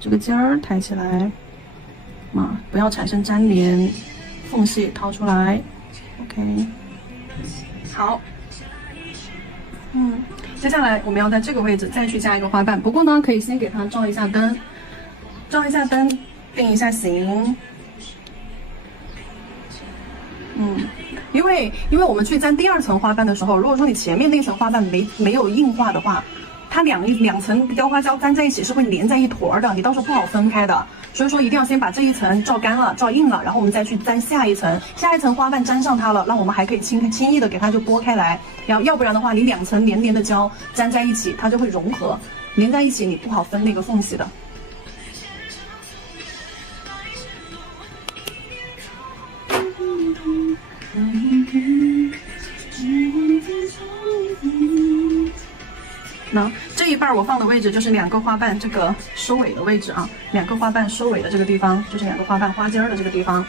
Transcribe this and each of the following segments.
这个尖儿抬起来，不要产生粘连，缝隙掏出来 ，OK， 好，接下来我们要在这个位置再去加一个花瓣，不过呢，可以先给它照一下灯，定一下型。因为我们去粘第二层花瓣的时候，如果说你前面那层花瓣没有硬化的话，它两层雕花胶粘在一起是会连在一坨的，你到时候不好分开的。所以说一定要先把这一层照干了、照硬了，然后我们再去粘下一层花瓣粘上它了，那我们还可以轻易的给它就拨开来，要不然的话，你两层连的胶粘在一起，它就会融合，连在一起你不好分那个缝隙的。那这一半我放的位置就是两个花瓣这个收尾的位置啊，两个花瓣收尾的这个地方就是两个花瓣花尖的这个地方。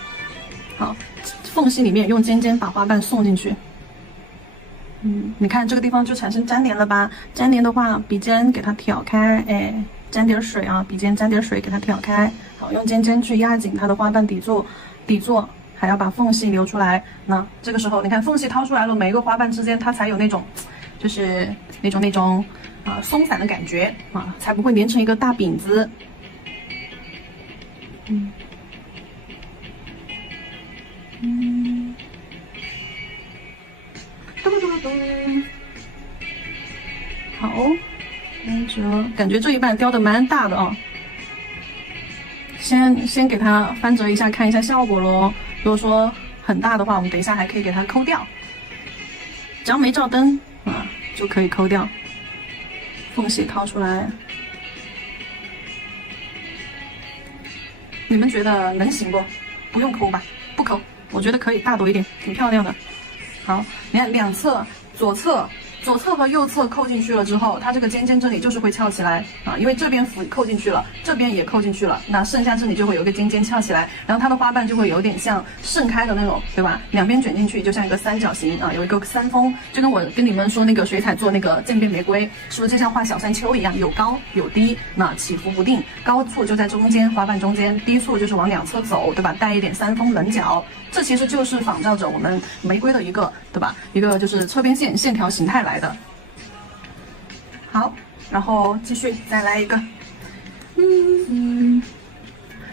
好，缝隙里面用尖尖把花瓣送进去。你看这个地方就产生粘连了吧？粘连的话，笔尖给它挑开，沾点水啊，笔尖沾点水给它挑开。好，用尖尖去压紧它的花瓣底座，还要把缝隙留出来。那这个时候你看缝隙掏出来了，每一个花瓣之间它才有那种，就是那种松散的感觉啊，才不会连成一个大饼子。好，感觉这一半雕的蛮大的啊。先给它翻折一下，看一下效果咯。如果说很大的话，我们等一下还可以给它抠掉，只要没照灯就可以抠掉。缝隙掏出来，你们觉得能行不？不用抠吧？不抠，我觉得可以大朵一点，挺漂亮的。好，你看两侧，左侧和右侧扣进去了之后，它这个尖尖这里就是会翘起来啊，因为这边扣进去了，这边也扣进去了，那剩下这里就会有一个尖尖翘起来，然后它的花瓣就会有点像盛开的那种，对吧？两边卷进去就像一个三角形啊，有一个三峰，就跟我跟你们说那个水彩做那个渐变玫瑰，是不是就像画小山丘一样，有高有低，那起伏不定，高处就在中间，花瓣中间，低处就是往两侧走，对吧？带一点三峰棱角，这其实就是仿照着我们玫瑰的一个，对吧？一个就是侧边线条形态来的。好，然后继续再来一个，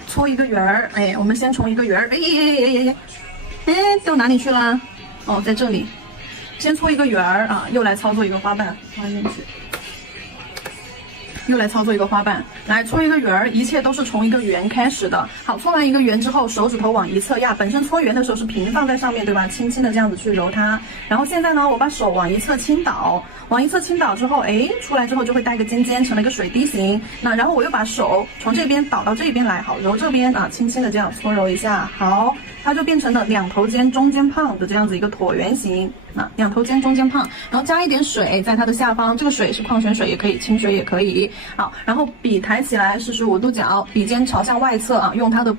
搓一个圆儿，我们先从一个圆儿，掉哪里去了？哦，在这里，先搓一个圆儿啊，又来操作一个花瓣，放进去。又来操作一个花瓣，来搓一个圆儿，一切都是从一个圆开始的。好，搓完一个圆之后，手指头往一侧压，本身搓圆的时候是平放在上面，对吧？轻轻的这样子去揉它。然后现在呢，我把手往一侧倾倒，之后，出来之后就会带个尖尖，成了一个水滴形。那然后我又把手从这边倒到这边来，好，揉这边啊，轻轻的这样搓揉一下，好，它就变成了两头尖中间胖的这样子一个椭圆形。两头尖中间胖，然后加一点水在它的下方，这个水是矿泉水也可以，清水也可以。好，然后笔抬起来45度角，笔尖朝向外侧啊，用它的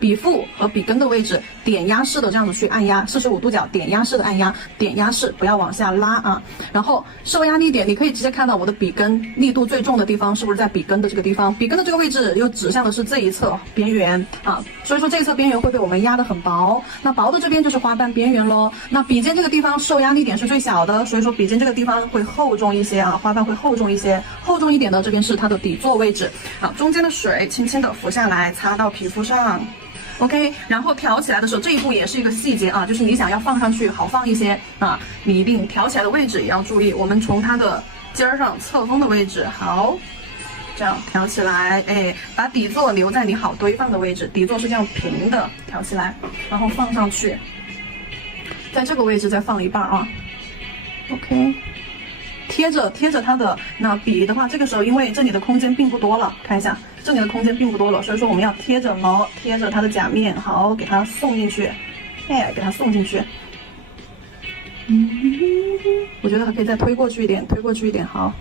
笔腹和笔根的位置点压式的这样子去按压，45度角点压式的按压，点压式不要往下拉啊。然后受压力点，你可以直接看到我的笔根力度最重的地方是不是在笔根的这个地方？笔根的这个位置又指向的是这一侧边缘啊，所以说这一侧边缘会被我们压得很薄，那薄的这边就是花瓣边缘咯。那笔尖这个地方受压力点是最小的，所以说笔尖这个地方会厚重一些啊，花瓣会厚重一些，厚重一点的这边是它的底座位置。好，中间的水轻轻的浮下来，擦到皮肤上。OK， 然后挑起来的时候，这一步也是一个细节啊，就是你想要放上去好放一些啊，你一定挑起来的位置也要注意。我们从它的尖儿上侧锋的位置，好，这样挑起来，把底座留在你好堆放的位置，底座是这样平的，挑起来，然后放上去，在这个位置再放一半啊。OK， 贴着它的那笔的话，这个时候因为这里的空间并不多了，看一下。这里的空间并不多了，所以说我们要贴着它的甲面，好，给它送进去，给它送进去。我觉得还可以再推过去一点，好。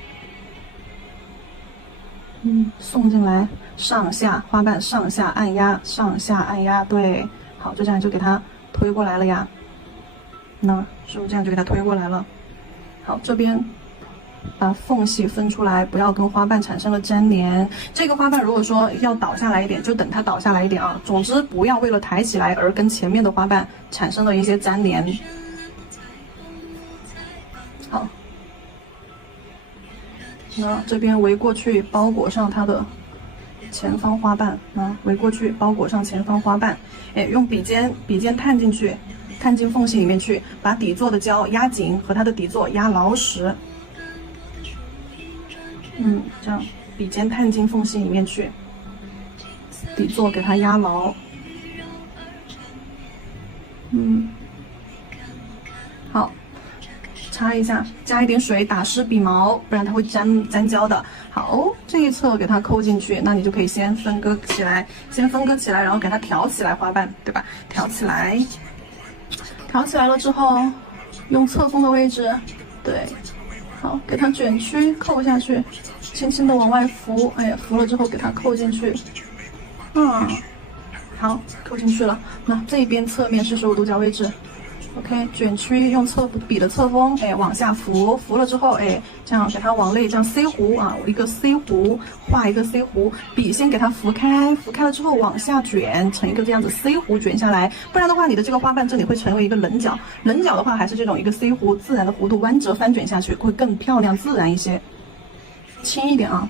送进来，上下花瓣上下按压，对，好，就这样就给它推过来了呀。那是不是这样就给它推过来了？好，这边把缝隙分出来，不要跟花瓣产生了粘连。这个花瓣如果说要倒下来一点，就等它倒下来一点啊。总之不要为了抬起来而跟前面的花瓣产生了一些粘连。好，那这边围过去，包裹上它的前方花瓣啊，围过去，包裹上前方花瓣。哎，用笔尖探进去，探进缝隙里面去，把底座的胶压紧，和它的底座压牢实。这样笔尖探进缝隙里面去，底座给它压牢。好，擦一下，加一点水打湿笔毛，不然它会粘胶的。好，这一侧给它扣进去，那你就可以先分割起来，然后给它挑起来花瓣，对吧？挑起来了之后，用侧锋的位置，对，好，给它卷曲扣下去。轻轻的往外扶，哎，扶了之后给它扣进去，好，扣进去了。那这边侧面45度角位置 ，OK， 卷曲用笔的侧锋，哎，往下扶，扶了之后，哎，这样给它往内这样 C 弧啊，一个 C 弧，画一个 C 弧，笔先给它扶开了之后往下卷，成一个这样子 C 弧卷下来，不然的话你的这个花瓣这里会成为一个棱角，棱角的话还是这种一个 C 弧自然的弧度弯折翻卷下去会更漂亮自然一些。轻一点啊，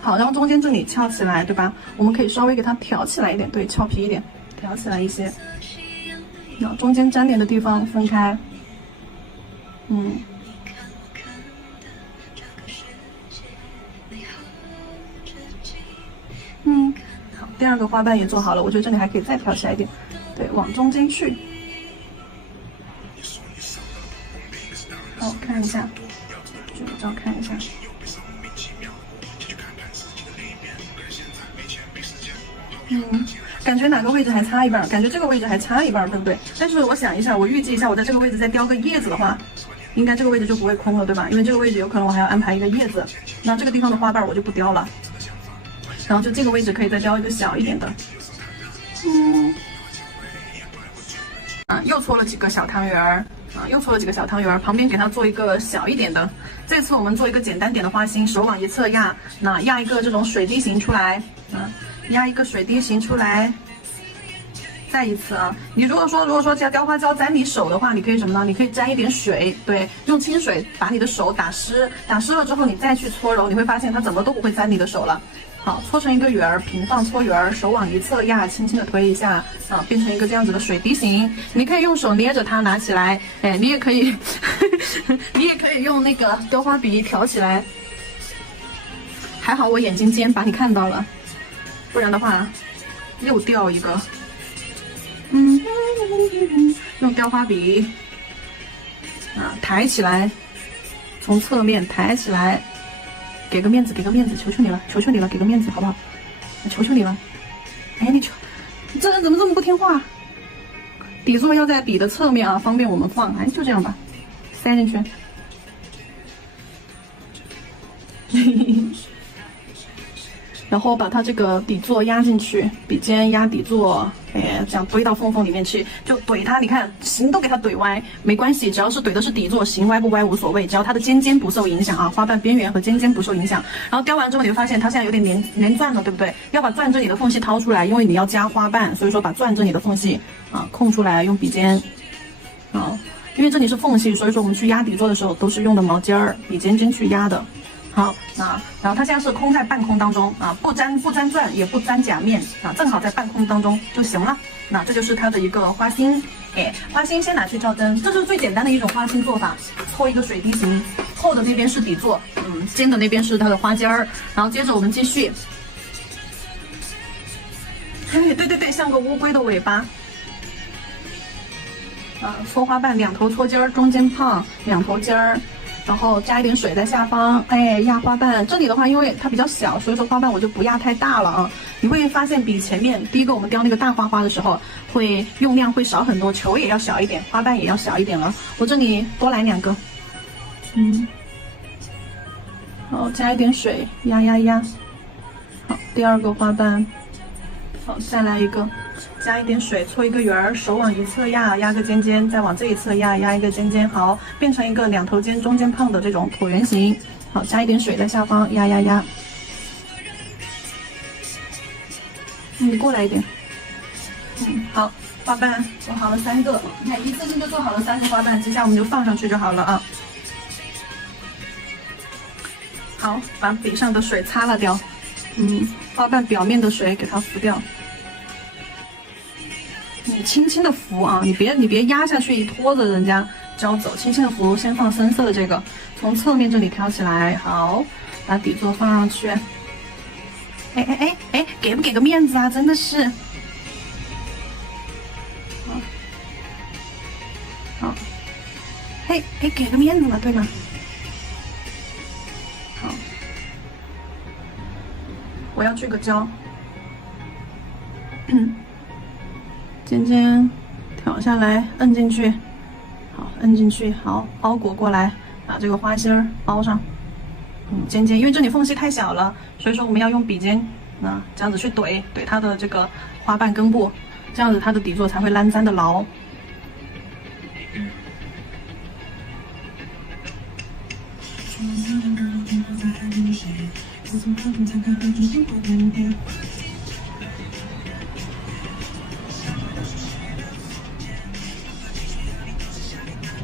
好，然后中间这里翘起来，对吧？我们可以稍微给它挑起来一点，对，俏皮一点，挑起来一些。那中间粘连的地方分开，好，第二个花瓣也做好了，我觉得这里还可以再挑起来一点，对，往中间去。好，看一下，卷照看一下。感觉哪个位置还差一半？感觉这个位置还差一半，对不对？但是我想一下，我预计一下，我在这个位置再雕个叶子的话，应该这个位置就不会空了，对吧？因为这个位置有可能我还要安排一个叶子，那这个地方的花瓣我就不雕了，然后就这个位置可以再雕一个小一点的。又搓了几个小汤圆儿。旁边给它做一个小一点的。这次我们做一个简单点的花心，手往一侧压，那压一个这种水滴形出来，压一个水滴形出来。再一次啊，你如果说加雕花胶沾你手的话，你可以什么呢？你可以沾一点水，对，用清水把你的手打湿了之后，你再去搓揉，你会发现它怎么都不会沾你的手了。好，搓成一个圆儿，平放搓圆儿，手往一侧压，轻轻的推一下，变成一个这样子的水滴形。你可以用手捏着它拿起来，哎，你也可以用那个雕花笔挑起来。还好我眼睛尖，把你看到了，不然的话又掉一个。用雕花笔抬起来，从侧面抬起来，给个面子，求求你了，给个面子好不好？求求你了。哎，你这人怎么这么不听话？底座要在笔的侧面啊，方便我们放。哎，就这样吧，塞进去。然后把它这个底座压进去，笔尖压底座，哎，这样堆到缝缝里面去，就怼它。你看形都给它怼歪，没关系，只要是怼的是底座，形歪不歪无所谓，只要它的尖尖不受影响啊，花瓣边缘和尖尖不受影响。然后雕完之后，你会发现它现在有点连钻了，对不对？要把钻这里的缝隙掏出来，因为你要加花瓣，所以说把钻这里的缝隙空出来，用笔尖因为这里是缝隙，所以说我们去压底座的时候都是用的毛尖儿、笔尖去压的。好，然后它现在是空在半空当中不沾钻也不沾假面正好在半空当中就行了。那这就是它的一个花心。哎，花心先拿去照灯，这就是最简单的一种花心做法。搓一个水滴形，厚的那边是底座，尖的那边是它的花尖儿。然后接着我们继续，哎，对，像个乌龟的尾巴。搓花瓣两头搓尖儿，中间胖，两头尖儿。然后加一点水在下方，哎，压花瓣。这里的话，因为它比较小，所以说花瓣我就不压太大了啊。你会发现比前面第一个我们雕那个大花的时候，会用量会少很多，球也要小一点，花瓣也要小一点了。我这里多来2个，然后加一点水，压。好，第二个花瓣，好，再来一个。加一点水，搓一个圆儿，手往一侧压，压个尖尖，再往这一侧压，压一个尖尖，好，变成一个两头尖、中间胖的这种椭圆形。好，加一点水在下方压压压。你过来一点。好，花瓣做好了3个，你看一次性就做好了3个花瓣，接下来我们就放上去就好了啊。好，把笔上的水擦了掉，花瓣表面的水给它浮掉。你轻轻的浮啊，你别压下去，拖着人家胶走，轻轻的浮。先放深色的这个，从侧面这里挑起来。好，把底座放上去。哎，给不给个面子啊？真的是。好，哎，给个面子嘛，对吧？好，我要去个胶。尖尖挑下来，摁进去，好，摁进去，好，包裹过来，把这个花心儿包上。尖尖，因为这里缝隙太小了，所以说我们要用笔尖，这样子去怼它的这个花瓣根部，这样子它的底座才会烂粘的牢。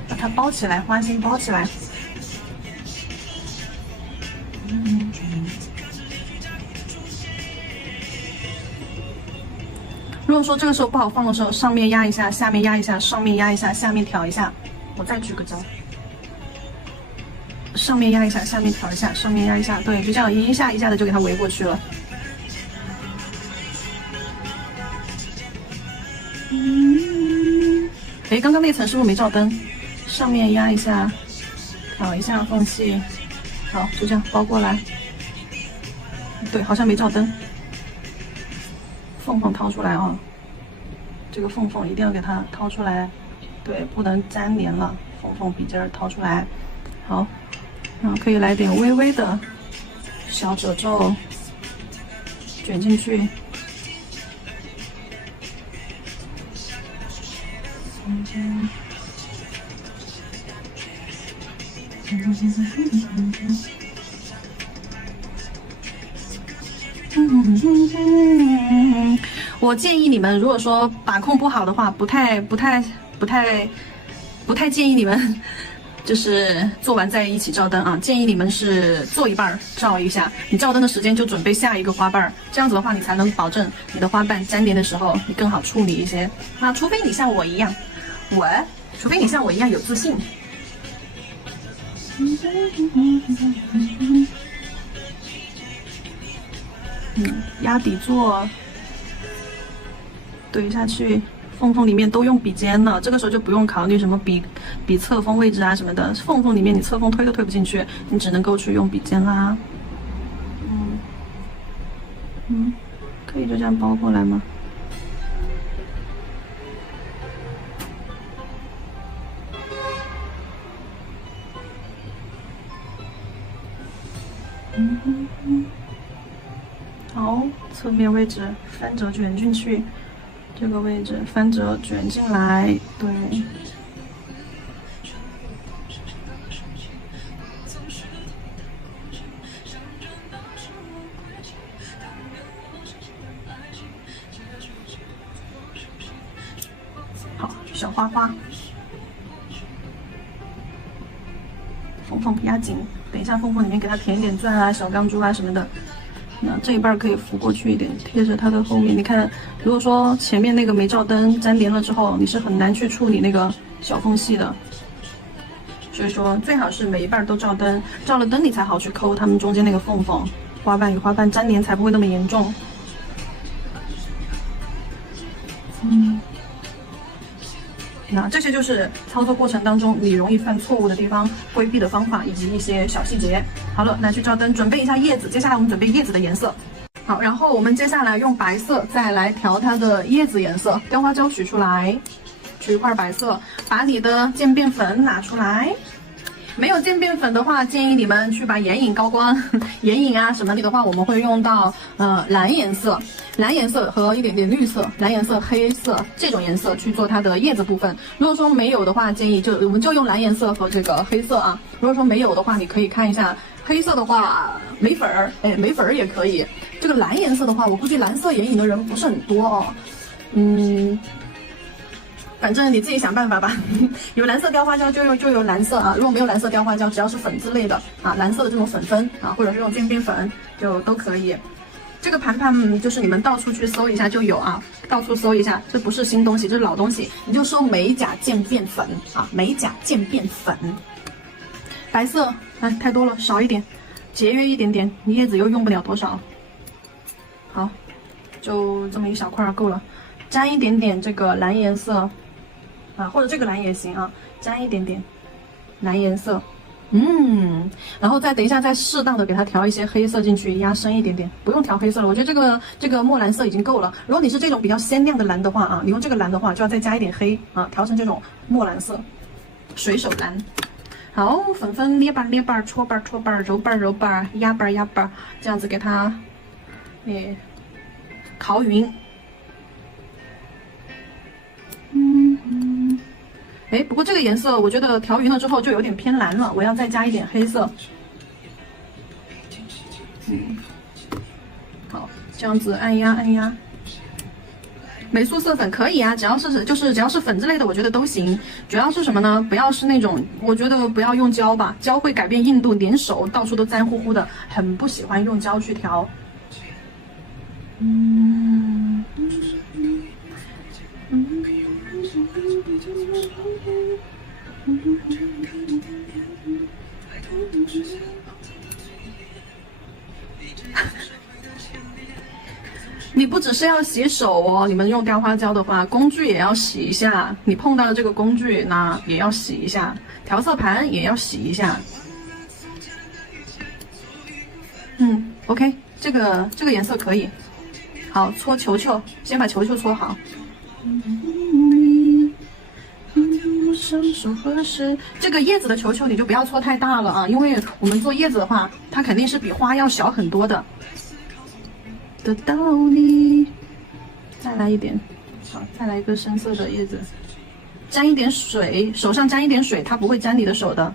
把它包起来，花心包起来。如果说这个时候不好放的时候，上面压一下，下面压一下，上面压一下，下面挑一下，我再举个胶。上面压一下，下面挑一下，上面压一下，对，就这样一下一下的就给它围过去了。哎，刚刚那层是不是没照灯？上面压一下，挑一下缝隙，好，就这样包过来。对，好像没照灯。缝缝掏出来啊，这个缝缝一定要给它掏出来，对，不能粘连了。缝笔尖儿掏出来，好，然后可以来点微微的小褶皱，卷进去。我建议你们，如果说把控不好的话，不太建议你们就是做完再一起照灯啊。建议你们是做一半照一下，你照灯的时间就准备下一个花瓣，这样子的话你才能保证你的花瓣粘连的时候你更好处理一些啊。除非你像我一样，除非你像我一样有自信。压底座，怼下去，缝里面都用笔尖了，这个时候就不用考虑什么笔侧锋位置啊什么的，缝里面你侧锋推都推不进去，你只能够去用笔尖啦。可以就这样包过来吗？好，侧面位置翻折卷进去，这个位置翻折卷进来，对。好，小花花，缝压紧，等一下缝里面给它填一点钻啊、小钢珠啊什么的。那这一半可以浮过去一点，贴着它的后面。你看，如果说前面那个没照灯粘连了之后，你是很难去处理那个小缝隙的。所以说，最好是每一半都照灯，照了灯你才好去抠它们中间那个缝，花瓣与花瓣粘连才不会那么严重。那这些就是操作过程当中你容易犯错误的地方，规避的方法以及一些小细节。好了，拿去照灯，准备一下叶子。接下来我们准备叶子的颜色。好，然后我们接下来用白色再来调它的叶子颜色。雕花胶取出来，取一块白色，把你的渐变粉拿出来。没有渐变粉的话，建议你们去把眼影高光，眼影啊什么的话，我们会用到蓝颜色。蓝颜色和一点点绿色，蓝颜色、黑色这种颜色去做它的叶子部分。如果说没有的话，建议我们就用蓝颜色和这个黑色啊。如果说没有的话，你可以看一下黑色的话，眉粉儿，眉粉儿也可以。这个蓝颜色的话，我估计蓝色眼影的人不是很多哦。反正你自己想办法吧。有蓝色雕花胶就有蓝色啊，如果没有蓝色雕花胶，只要是粉之类的啊，蓝色的这种粉粉啊，或者是用渐变粉就都可以。这个盘盘就是你们到处去搜一下就有啊，到处搜一下，这不是新东西，这是老东西，你就搜美甲渐变粉啊，美甲渐变粉。白色太多了，少一点，节约一点点，你叶子又用不了多少。好，就这么一小块够了，沾一点点这个蓝颜色。啊，或者这个蓝也行啊，沾一点点蓝颜色，然后等一下再适当的给它调一些黑色进去，压深一点点，不用调黑色了，我觉得这个墨蓝色已经够了。如果你是这种比较鲜亮的蓝的话啊，你用这个蓝的话就要再加一点黑啊，调成这种墨蓝色，水手蓝。好，粉粉捏瓣捏瓣，搓瓣搓瓣，揉瓣揉瓣，压瓣压瓣，这样子给它烤匀。不过这个颜色我觉得调匀了之后就有点偏蓝了，我要再加一点黑色。好，这样子按压按压。美素色粉可以啊，只要是粉之类的，我觉得都行。主要是什么呢？不要是那种，我觉得不要用胶吧，胶会改变硬度，粘手，到处都粘乎乎的，很不喜欢用胶去调。你不只是要洗手哦，你们用雕花胶的话，工具也要洗一下。你碰到的这个工具呢，也要洗一下，调色盘也要洗一下。OK， 这个颜色可以。好，搓球球，先把球球搓好。手合适，这个叶子的球球你就不要搓太大了啊，因为我们做叶子的话，它肯定是比花要小很多的。得到你，再来一点，好，再来一个深色的叶子，沾一点水，手上沾一点水，它不会沾你的手的。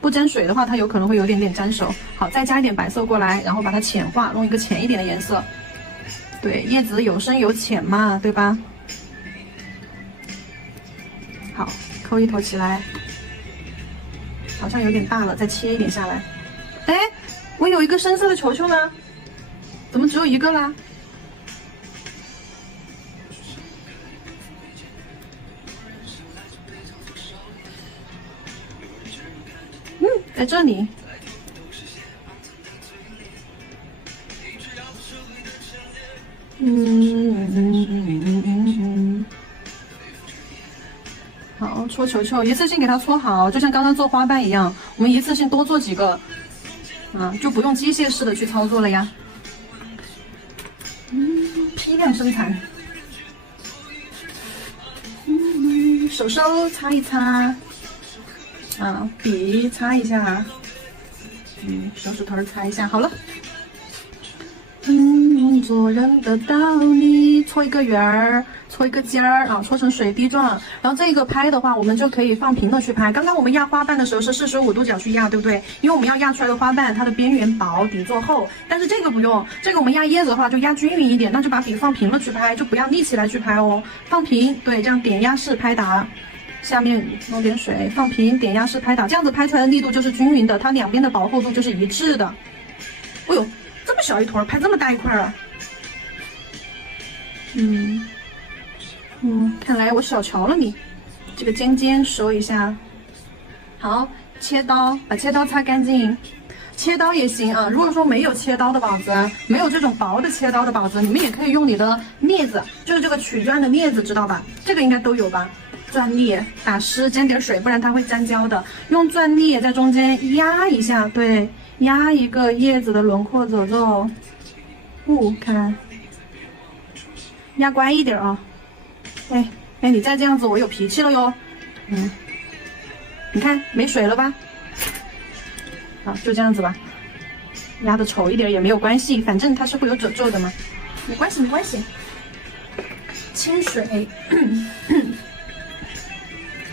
不沾水的话，它有可能会有点沾手。好，再加一点白色过来，然后把它浅化，弄一个浅一点的颜色。对，叶子有深有浅嘛，对吧？好，扣一头起来，好像有点大了，再切一点下来。哎，我有一个深色的球球呢，怎么只有一个啦？在这里。好，搓球球，一次性给它搓好，就像刚刚做花瓣一样，我们一次性多做几个，就不用机械式的去操作了呀。批量生产。手手擦一擦，笔擦一下，手指头擦一下，好了。做人的道理，搓一个圆儿，搓一个尖儿啊，搓成水滴状。然后这个拍的话，我们就可以放平的去拍。刚刚我们压花瓣的时候是45度角去压，对不对？因为我们要压出来的花瓣，它的边缘薄，底座厚。但是这个不用，这个我们压叶子的话就压均匀一点，那就把笔放平了去拍，就不要立起来去拍哦。放平，对，这样点压式拍打。下面弄点水，放平，点压式拍打，这样子拍出来的力度就是均匀的，它两边的薄厚度就是一致的。哎呦，这么小一坨，拍这么大一块啊！看来我小瞧了你。这个尖尖收一下，好，切刀，把切刀擦干净。切刀也行啊，如果说没有切刀的宝子，没有这种薄的切刀的宝子，你们也可以用你的镊子，就是这个取钻的镊子，知道吧？这个应该都有吧？钻镊打湿，沾点水，不然它会粘胶的。用钻镊在中间压一下，对，压一个叶子的轮廓褶皱。看，压乖一点啊！哎，你再这样子，我有脾气了哟。你看没水了吧？好，就这样子吧。压的丑一点也没有关系，反正它是会有褶皱的嘛。没关系没关系。清水，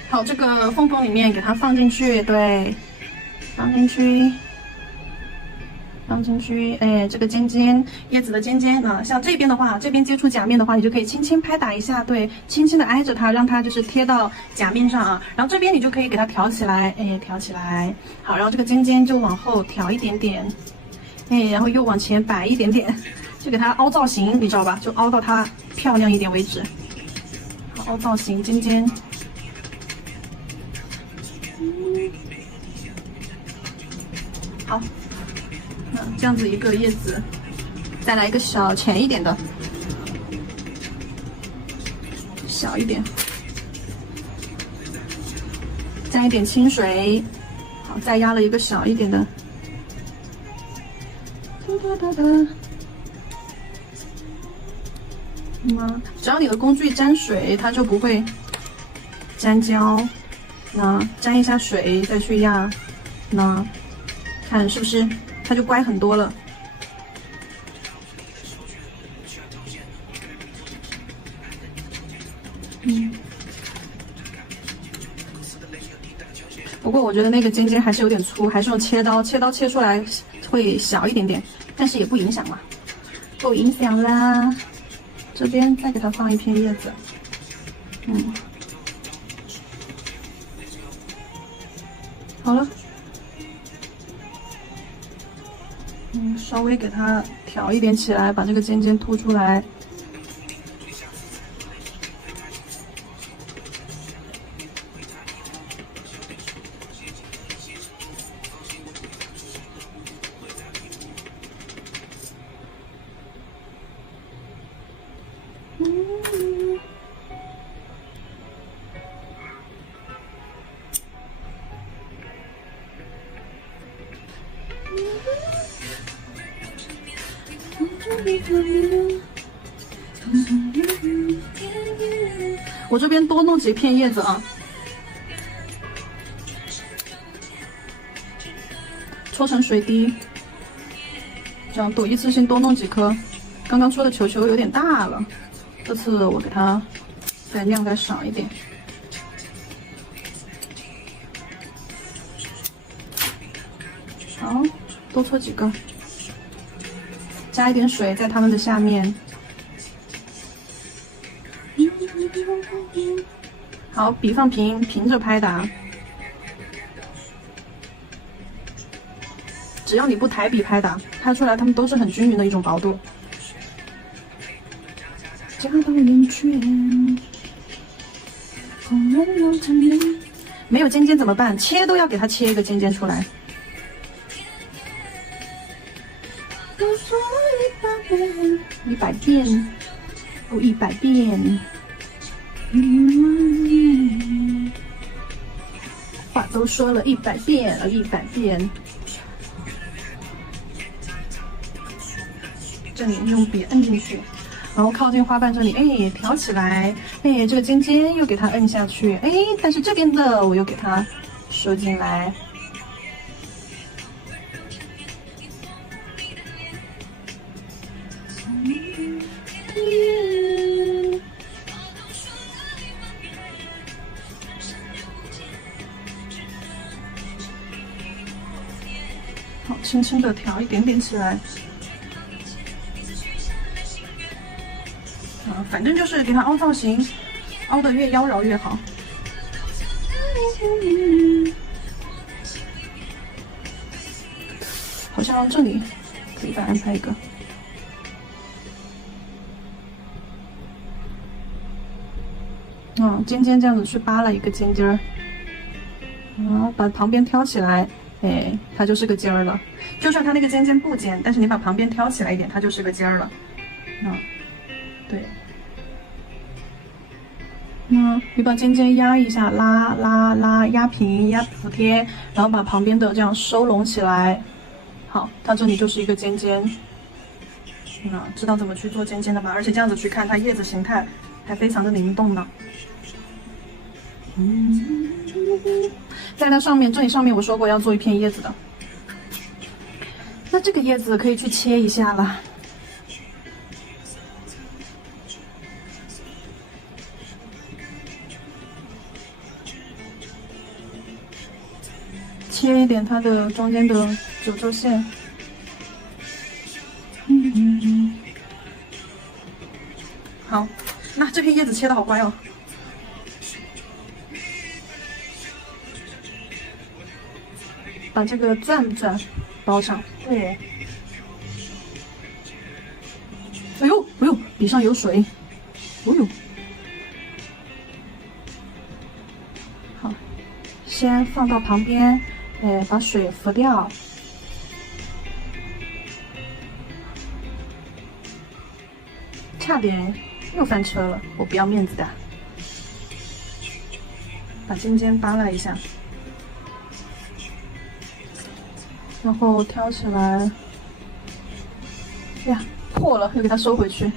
好，这个缝缝里面给它放进去，对，放进去。放进去，哎，这个尖尖叶子的尖尖啊，像这边的话，这边接触甲面的话，你就可以轻轻拍打一下，对，轻轻的挨着它，让它就是贴到甲面上啊。然后这边你就可以给它挑起来，哎，挑起来，好，然后这个尖尖就往后挑一点点，哎，然后又往前摆一点点，就给它凹造型，你知道吧？就凹到它漂亮一点为止。好，凹造型，尖尖。好。这样子一个叶子，再来一个小浅一点的，小一点，加一点清水，好，再压了一个小一点的，只要你的工具沾水，它就不会粘胶。那沾一下水再去压，那看是不是？它就乖很多了。不过我觉得那个尖尖还是有点粗，还是用切刀切出来会小一点点，但是也不影响嘛，不影响啦。这边再给它放一片叶子，好了。稍微给它挑一点起来，把这个尖尖凸出来。我这边多弄几片叶子啊，搓成水滴，这样一次性多弄几颗。刚刚搓的球球有点大了，这次我给它再量再少一点。好，多搓几个，加一点水在它们的下面。好，笔放平，平着拍打。只要你不抬笔拍打，拍出来它们都是很均匀的一种薄度。加到圆圈，没有尖尖怎么办？切都要给它切一个尖尖出来。100遍，哦，100遍。话都说了100遍了，100遍。这里用笔摁进去，然后靠近花瓣这里，哎，挑起来，哎，这个尖尖又给它摁下去，哎，但是这边的我又给它收进来。好，轻轻的挑一点点起来。反正就是给它凹造型，凹得越妖娆越好。好像这里可以再安排一个。尖尖这样子去扒了一个尖尖儿，把旁边挑起来，哎，它就是个尖儿了。就算它那个尖尖不尖，但是你把旁边挑起来一点，它就是个尖儿了。对。你把尖尖压一下，拉，压平，压服帖，然后把旁边的这样收拢起来。好，它这里就是一个尖尖。知道怎么去做尖尖的吧？而且这样子去看，它叶子形态还非常的灵动呢。在它上面，这里上面我说过要做一片叶子的。那这个叶子可以去切一下了。切一点它的中间的褶皱线。好，那这片叶子切的好乖哦。把这个钻包上。对。哎呦，哎呦，笔上有水。哦呦。好，先放到旁边，把水浮掉。差点又翻车了，我不要面子的。把尖尖扒拉一下，然后挑起来。哎呀，破了，又给它收回去。